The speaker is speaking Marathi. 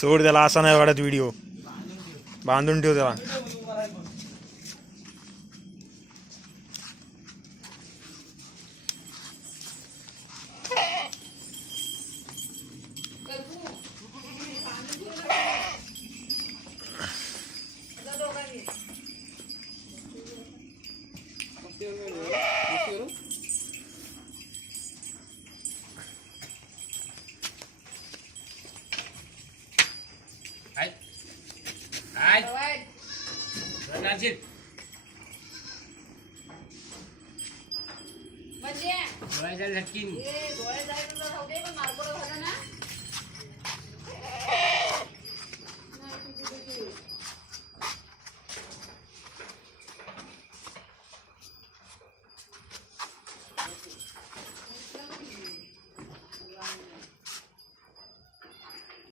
सोड त्याला, असा नाही वाढत व्हिडिओ, बांधून ठेव त्याला. डोळे जायला झटकीन. डोळे जायला राहू दे, पण मार्कोड झालं ना.